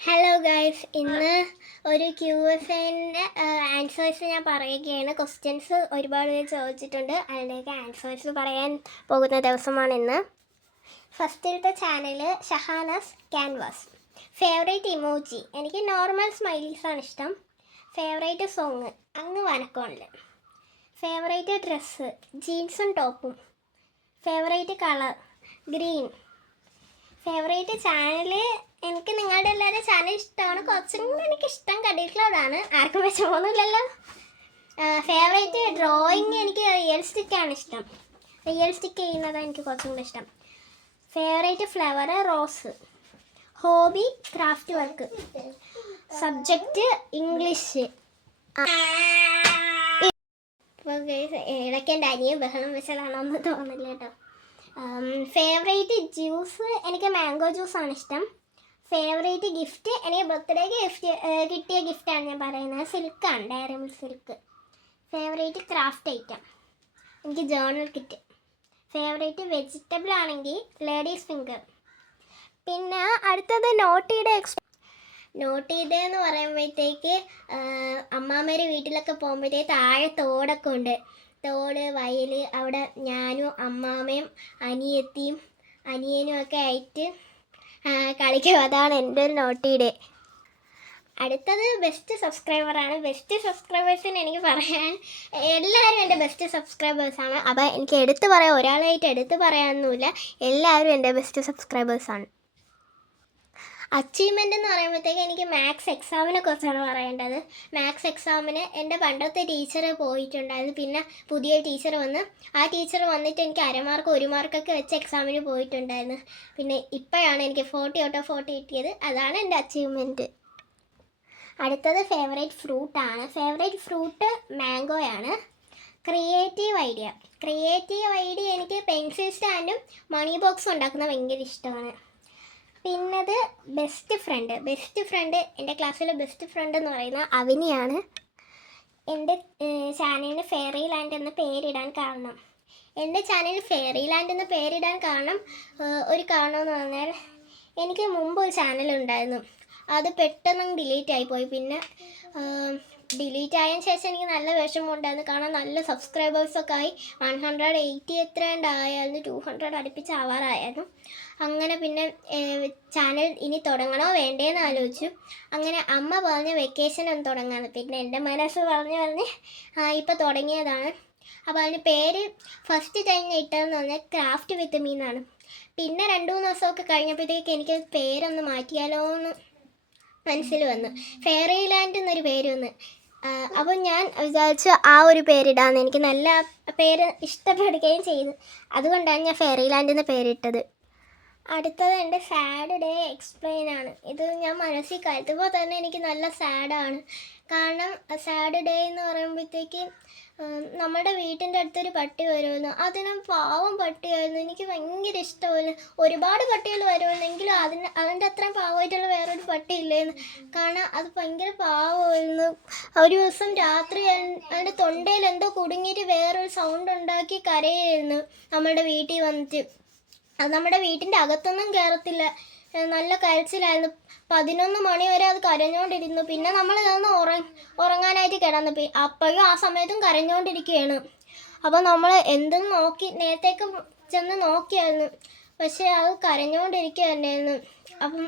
Hello guys, ഇന്ന് ഒരു QSAൻ്റെ answers ഞാൻ പറയുകയാണ്. ക്വസ്റ്റ്യൻസ് ഒരുപാട് പേര് ചോദിച്ചിട്ടുണ്ട്. അതിൻ്റെയൊക്കെ ആൻസേഴ്സ് പറയാൻ പോകുന്ന ദിവസമാണ് ഇന്ന്. ഫസ്റ്റിലത്തെ ചാനൽ ഷഹാനാസ് ക്യാൻവാസ്. ഫേവറേറ്റ് ഇമോജി എനിക്ക് നോർമൽ സ്മൈലീസാണ് ഇഷ്ടം. ഫേവറേറ്റ് സോങ് അങ്ങ് വനക്കോണിൽ. ഫേവറേറ്റ് ഡ്രസ്സ് ജീൻസും ടോപ്പും. Favourite colour green. Favourite channel എനിക്ക് നിങ്ങളുടെ എല്ലാവരുടെ ചാനൽ ഇഷ്ടമാണ്. കുറച്ചും കൂടി എനിക്കിഷ്ടം കടീൽ ക്ലൗഡാണ്. ആർക്കും വിഷമമൊന്നുമില്ലല്ലോ. ഫേവറേറ്റ് ഡ്രോയിങ് എനിക്ക് റിയലിസ്റ്റിക്കാണ് ഇഷ്ടം. റിയലിസ്റ്റിക് ചെയ്യുന്നതാണ് എനിക്ക് കുറച്ചും കൂടി ഇഷ്ടം. Favourite flower rose. Hobby craft work. Subject English. ഇടയ്ക്ക് എൻ്റെ അനിയൻ ബഹളം വെച്ചതാണോ എന്ന് തോന്നില്ല കേട്ടോ. ഫേവറേറ്റ് ജ്യൂസ് എനിക്ക് മാംഗോ ജ്യൂസാണ് ഇഷ്ടം. ഫേവറേറ്റ് ഗിഫ്റ്റ് എനിക്ക് ബർത്ത്ഡേക്ക് കിട്ടിയ ഗിഫ്റ്റാണ് ഞാൻ പറയുന്നത്. സിൽക്കാണ്, dairy milk silk. Favourite craft item എനിക്ക് ജേർണൽ കിറ്റ്. ഫേവറേറ്റ് വെജിറ്റബിൾ ആണെങ്കിൽ ലേഡീസ് ഫിംഗർ. പിന്നെ അടുത്തത് നോട്ട് ചെയ്തതെന്ന് പറയുമ്പോഴത്തേക്ക് അമ്മാമ്മേരെ വീട്ടിലൊക്കെ പോകുമ്പോഴത്തേക്ക് താഴെ തോടൊക്കെ ഉണ്ട്. തോട്, വയൽ, അവിടെ ഞാനും അമ്മാമ്മയും അനിയത്തിയും അനിയനും ഒക്കെ ആയിട്ട് കളിക്കും. അതാണ് എൻ്റെ ഒരു നോട്ടിയുടെ. അടുത്തത് ബെസ്റ്റ് സബ്സ്ക്രൈബറാണ്. ബെസ്റ്റ് സബ്സ്ക്രൈബേഴ്സിന് എനിക്ക് പറയാൻ എല്ലാവരും എൻ്റെ ബെസ്റ്റ് സബ്സ്ക്രൈബേഴ്സാണ്. അപ്പോൾ എനിക്ക് ഒരാളായിട്ട് എടുത്ത് പറയാനൊന്നുമില്ല. എല്ലാവരും എൻ്റെ ബെസ്റ്റ് സബ്സ്ക്രൈബേഴ്സാണ്. അച്ചീവ്മെൻ്റ് എന്ന് പറയുമ്പോഴത്തേക്ക് എനിക്ക് മാത്സ് എക്സാമിനെ കുറിച്ചാണ് പറയേണ്ടത്. മാത്സ് എക്സാമിന് എൻ്റെ പണ്ടത്തെ ടീച്ചർ പോയിട്ടുണ്ടായിരുന്നു. പിന്നെ പുതിയ ടീച്ചർ വന്ന് ആ ടീച്ചർ വന്നിട്ട് എനിക്ക് അരമാർക്ക് 1 മാർക്കൊക്കെ വെച്ച് എക്സാമിന് പോയിട്ടുണ്ടായിരുന്നു. പിന്നെ ഇപ്പോഴാണ് എനിക്ക് 40 ഔട്ട് ഓഫ് 40 കിട്ടിയത്. അതാണ് എൻ്റെ അച്ചീവ്മെൻറ്റ്. അടുത്തത് ഫേവറേറ്റ് ഫ്രൂട്ടാണ്. ഫേവറേറ്റ് ഫ്രൂട്ട് മാംഗോയാണ്. ക്രിയേറ്റീവ് ഐഡിയ എനിക്ക് പെൻസിൽ സ്റ്റാൻഡും മണി ബോക്സും ഉണ്ടാക്കുന്നത് ഭയങ്കര ഇഷ്ടമാണ്. പിന്നത് ബെസ്റ്റ് ഫ്രണ്ട് എൻ്റെ ക്ലാസ്സിലെ ബെസ്റ്റ് ഫ്രണ്ട് എന്ന് പറയുന്നത് അവനിയാണ്. എൻ്റെ ചാനലിന് ഫെയറി ലാൻഡ് എന്ന പേരിടാൻ കാരണം ഒരു കാരണം എന്ന് പറഞ്ഞാൽ എനിക്ക് മുമ്പ് ഒരു ചാനലുണ്ടായിരുന്നു. അത് പെട്ടെന്ന് ഡിലീറ്റ് ആയിപ്പോയി. പിന്നെ ഡിലീറ്റ് ആയതിനു ശേഷം എനിക്ക് നല്ല വിഷമമുണ്ടായിരുന്നു. കാരണം നല്ല സബ്സ്ക്രൈബേഴ്സൊക്കെ ആയി. 180 എത്രയായിരുന്നു, 200 അടുപ്പിച്ചാവാറായിരുന്നു. അങ്ങനെ പിന്നെ ചാനൽ ഇനി തുടങ്ങണോ വേണ്ടേന്ന് ആലോചിച്ചു. അങ്ങനെ അമ്മ പറഞ്ഞ് വെക്കേഷൻ ഒന്ന് തുടങ്ങാമെന്ന്. പിന്നെ എൻ്റെ മനസ്സ് പറഞ്ഞ് ഇപ്പോൾ തുടങ്ങിയതാണ്. അപ്പോൾ അതിന് പേര് ഫസ്റ്റ് ടൈം ഇട്ടതെന്ന് പറഞ്ഞാൽ ക്രാഫ്റ്റ് വിത്ത് മീ എന്നാണ്. പിന്നെ 2-3 ദിവസമൊക്കെ കഴിഞ്ഞപ്പോഴത്തേക്ക് എനിക്ക് പേരൊന്ന് മാറ്റിയാലോ എന്ന് മനസ്സിൽ വന്നു. ഫെയറി ലാൻഡ് എന്നൊരു പേര് വന്ന്. അപ്പോൾ ഞാൻ വിചാരിച്ചു ആ ഒരു പേരിടാമെന്ന്. എനിക്ക് നല്ല പേര് ഇഷ്ടപ്പെടുകയും ചെയ്തു. അതുകൊണ്ടാണ് ഞാൻ ഫെയറി ലാൻഡ് എന്ന പേരിട്ടത്. അടുത്തത് എൻ്റെ സാഡ് ഡേ എക്സ്പ്ലെയിൻ ആണ്. ഇത് ഞാൻ മനസ്സിൽ കരുതുമ്പോൾ തന്നെ എനിക്ക് നല്ല സാഡാണ്. കാരണം സാഡ് ഡേ എന്ന് പറയുമ്പോഴത്തേക്ക് നമ്മുടെ വീട്ടിൻ്റെ അടുത്തൊരു പട്ടി വരുമായിരുന്നു. അതിനും പാവം പട്ടിയായിരുന്നു. എനിക്ക് ഭയങ്കര ഇഷ്ടമല്ല. ഒരുപാട് പട്ടികൾ വരുമായിരുന്നെങ്കിലും അതിൻ്റെ അത്രയും പാവമായിട്ടുള്ള വേറൊരു പട്ടി ഇല്ലായിരുന്നു. കാരണം അത് ഭയങ്കര പാവമായിരുന്നു. ഒരു ദിവസം രാത്രി അതിൻ്റെ തൊണ്ടയിൽ എന്തോ കുടുങ്ങിയിട്ട് വേറൊരു സൗണ്ട് ഉണ്ടാക്കി കരയായിരുന്നു നമ്മളുടെ വീട്ടിൽ വന്നിട്ട്. അത് നമ്മുടെ വീട്ടിൻ്റെ അകത്തൊന്നും കയറത്തില്ല. നല്ല കരച്ചിലായിരുന്നു. 11 മണി വരെ അത് കരഞ്ഞുകൊണ്ടിരുന്നു. പിന്നെ നമ്മൾ ഇതൊന്ന് ഉറങ്ങാനായിട്ട് കിടന്നു. അപ്പോഴും ആ സമയത്തും കരഞ്ഞുകൊണ്ടിരിക്കുകയാണ്. അപ്പോൾ നമ്മൾ എന്തും നേരത്തേക്ക് ചെന്ന് നോക്കിയായിരുന്നു. പക്ഷേ അത് കരഞ്ഞുകൊണ്ടിരിക്കുകയായിരുന്നു. അപ്പം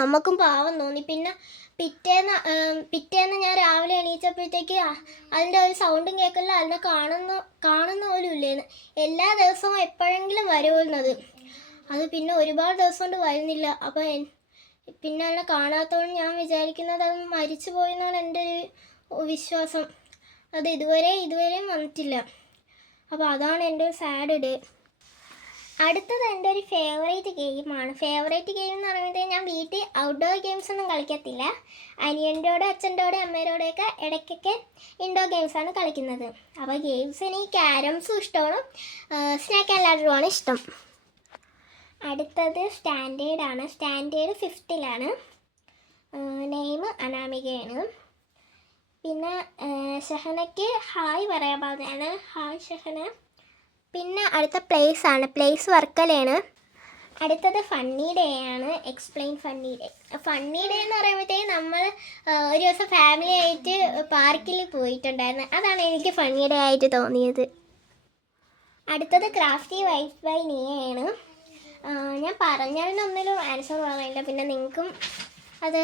നമുക്കും പാവം തോന്നി. പിന്നെ പിറ്റേന്ന് ഞാൻ രാവിലെ എണീച്ചപ്പോഴത്തേക്ക് അതിൻ്റെ ഒരു സൗണ്ടും കേൾക്കില്ല, അതിനെ കാണുന്ന പോലും ഇല്ലേന്ന്. എല്ലാ ദിവസവും എപ്പോഴെങ്കിലും വരുന്നത്. അത് പിന്നെ ഒരുപാട് ദിവസം കൊണ്ട് വരുന്നില്ല. അപ്പോൾ പിന്നെ അതിനെ കാണാത്തതുകൊണ്ട് ഞാൻ വിചാരിക്കുന്നത് അത് മരിച്ചു പോയെന്നാണ് എൻ്റെ ഒരു വിശ്വാസം. അത് ഇതുവരെയും വന്നിട്ടില്ല. അപ്പോൾ അതാണ് എൻ്റെ ഒരു സാഡ് ഡേ. അടുത്തത് എൻ്റെ ഒരു ഫേവറേറ്റ് ഗെയിമാണ്. ഫേവറേറ്റ് ഗെയിം എന്ന് പറയുന്നത് ഞാൻ വീട്ടിൽ ഔട്ട്ഡോർ ഗെയിംസ് ഒന്നും കളിക്കത്തില്ല. അനിയൻ്റെയോടെ അച്ഛൻ്റെയോടെ അമ്മേരോടെയൊക്കെ ഇടയ്ക്കൊക്കെ ഇൻഡോർ ഗെയിംസാണ് കളിക്കുന്നത്. അപ്പോൾ ഗെയിംസിന് ഈ ക്യാരംസും ഇഷ്ടമാണ്, സ്നാക്ക് ആൻഡ് ലാഡറുമാണ് ഇഷ്ടം. അടുത്തത് സ്റ്റാൻഡേർഡാണ്. Standard 5th name അനാമികയാണ്. പിന്നെ ഷഹനയ്ക്ക് ഹായ് പറയാൻ പറഞ്ഞതാണ്. ഹായ് ഷഹന. പിന്നെ അടുത്ത പ്ലേസ് വർക്കലയാണ്. അടുത്തത് ഫണ്ണി ഡേ ആണ്. Explain funny day. Funny day എന്ന് പറയുമ്പോഴത്തേക്കും നമ്മൾ ഒരു ദിവസം ഫാമിലി ആയിട്ട് പാർക്കിൽ പോയിട്ടുണ്ടായിരുന്നു. അതാണ് എനിക്ക് ഫണ്ണി ഡേ ആയിട്ട് തോന്നിയത്. അടുത്തത് ക്രാഫ്റ്റി വൈഫ് ബൈ നിയയാണ്. ഞാൻ പറഞ്ഞതിനൊന്നിലും ആൻസർ പറയില്ല, പിന്നെ നിങ്ങൾക്കും അത്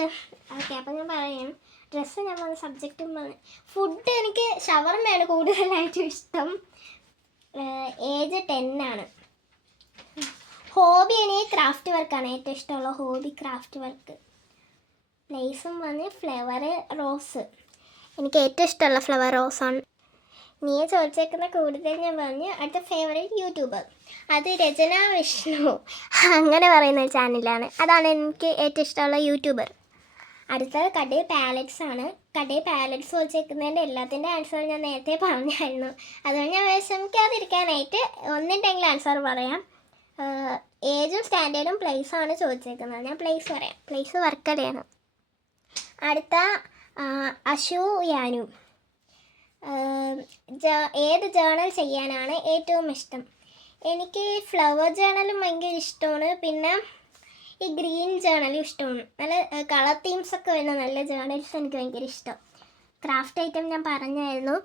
ഓക്കെ. അപ്പം ഞാൻ പറയാം. ഡ്രസ്സ് ഞാൻ പറഞ്ഞ സബ്ജക്റ്റും പറഞ്ഞു. ഫുഡ് എനിക്ക് ഷവർമ്മയാണ് കൂടുതലായിട്ടും ഇഷ്ടം. ഏജ് 10 ആണ്. ഹോബി എനിക്ക് ക്രാഫ്റ്റ് വർക്കാണ് ഏറ്റവും ഇഷ്ടമുള്ള ഹോബി, ക്രാഫ്റ്റ് വർക്ക്. പ്ലേസും പറഞ്ഞ് ഫ്ലവർ റോസ്. എനിക്ക് ഏറ്റവും ഇഷ്ടമുള്ള ഫ്ലവർ റോസാണ്. നീ ചോദിച്ചേക്കുന്ന കൂടുതൽ ഞാൻ പറഞ്ഞു. അടുത്ത ഫേവറേറ്റ് യൂട്യൂബർ അത് രചന വിഷ്ണു അങ്ങനെ പറയുന്ന ചാനലാണ്. അതാണ് എനിക്ക് ഏറ്റവും ഇഷ്ടമുള്ള യൂട്യൂബർ. അടുത്തത് കടേ പാലറ്റ്സ് ആണ്. കടേ പാലറ്റ്സ് ചോദിച്ചേക്കുന്നതിൻ്റെ എല്ലാത്തിൻ്റെ ആൻസർ ഞാൻ നേരത്തെ പറഞ്ഞായിരുന്നു. അതുകൊണ്ട് ഞാൻ വിഷമിക്കാതിരിക്കാനായിട്ട് ഒന്നിൻ്റെങ്കിലും ആൻസർ പറയാം. ഏജും സ്റ്റാൻഡേർഡും പ്ലേസാണ് ചോദിച്ചേക്കുന്നത്. ഞാൻ പ്ലേസ് പറയാം. പ്ലേസ് വർക്കലയാണ്. അടുത്ത അശു യാനു. ഏത് ജേണൽ ചെയ്യാനാണ് ഏറ്റവും ഇഷ്ടം? എനിക്ക് ഫ്ലവർ ജേണലും ഭയങ്കര ഇഷ്ടമാണ്. പിന്നെ ഈ ഗ്രീൻ ജേണലും ഇഷ്ടമാണ്. നല്ല കളർ തീംസൊക്കെ വരുന്ന നല്ല ജേണൽസ് എനിക്ക് ഭയങ്കര ഇഷ്ടം. ക്രാഫ്റ്റ് ഐറ്റം ഞാൻ പറഞ്ഞായിരുന്നു.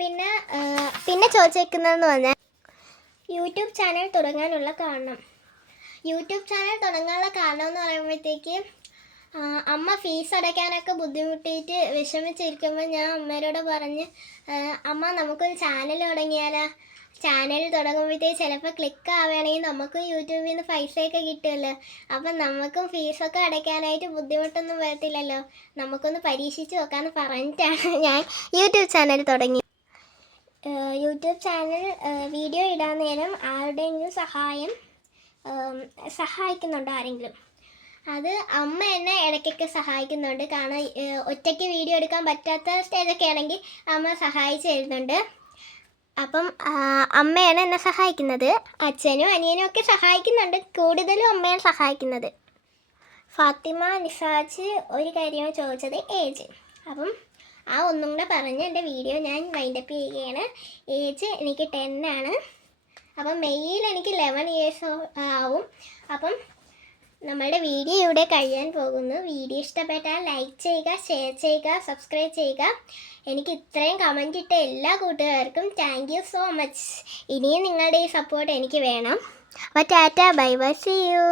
പിന്നെ ചോദിച്ചേക്കുന്നതെന്ന് പറഞ്ഞാൽ യൂട്യൂബ് ചാനൽ തുടങ്ങാനുള്ള കാരണം. യൂട്യൂബ് ചാനൽ തുടങ്ങാനുള്ള കാരണം എന്ന് പറയുമ്പോഴത്തേക്ക് അമ്മ ഫീസ് അടയ്ക്കാനൊക്കെ ബുദ്ധിമുട്ടിയിട്ട് വിഷമിച്ചിരിക്കുമ്പോൾ ഞാൻ അമ്മയോട് പറഞ്ഞ്, അമ്മ നമുക്കൊരു ചാനൽ തുടങ്ങിയാലോ? ചാനൽ തുടങ്ങുമ്പോഴത്തേക്ക് ചിലപ്പോൾ ക്ലിക്ക് ആവുകയാണെങ്കിൽ നമുക്കും യൂട്യൂബിൽ നിന്ന് പൈസയൊക്കെ കിട്ടുമല്ലോ. അപ്പം നമുക്കും ഫീസൊക്കെ അടയ്ക്കാനായിട്ട് ബുദ്ധിമുട്ടൊന്നും വരത്തില്ലല്ലോ. നമുക്കൊന്ന് പരീക്ഷിച്ച് നോക്കാമെന്ന് പറഞ്ഞിട്ടാണ് ഞാൻ യൂട്യൂബ് ചാനൽ തുടങ്ങി. യൂട്യൂബ് ചാനൽ വീഡിയോ ഇടാൻ നേരം ആരുടെയെങ്കിലും സഹായിക്കുന്നുണ്ടോ ആരെങ്കിലും? അത് അമ്മ എന്നെ ഇടയ്ക്കൊക്കെ സഹായിക്കുന്നുണ്ട്. കാരണം ഒറ്റയ്ക്ക് വീഡിയോ എടുക്കാൻ പറ്റാത്ത സ്റ്റേജൊക്കെ ആണെങ്കിൽ അമ്മ സഹായിച്ചു തരുന്നുണ്ട്. അപ്പം അമ്മയാണ് എന്നെ സഹായിക്കുന്നത്. അച്ഛനും അനിയനും ഒക്കെ സഹായിക്കുന്നുണ്ട്. കൂടുതലും അമ്മയാണ് സഹായിക്കുന്നത്. ഫാത്തിമ നിസാജ് ഒരു കാര്യമാണ് ചോദിച്ചത്, ഏജ്. അപ്പം ഒന്നും കൂടെ പറഞ്ഞ് എൻ്റെ വീഡിയോ ഞാൻ വൈൻഡപ്പ് ചെയ്യുകയാണ്. ഏജ് എനിക്ക് 10 ആണ്. അപ്പം മെയ്യിൽ എനിക്ക് 11 ഇയേഴ്സ് ആവും. അപ്പം നമ്മളുടെ വീഡിയോ ഇവിടെ കഴിയാൻ പോകുന്നു. വീഡിയോ ഇഷ്ടപ്പെട്ടാൽ ലൈക്ക് ചെയ്യുക, ഷെയർ ചെയ്യുക, സബ്സ്ക്രൈബ് ചെയ്യുക. എനിക്ക് ഇത്രയും കമൻറ്റ് ഇട്ട എല്ലാ കൂട്ടുകാർക്കും താങ്ക് യു സോ മച്ച്. ഇനിയും നിങ്ങളുടെ ഈ സപ്പോർട്ട് എനിക്ക് വേണം. അപ്പോൾ tata, bye bye, see U.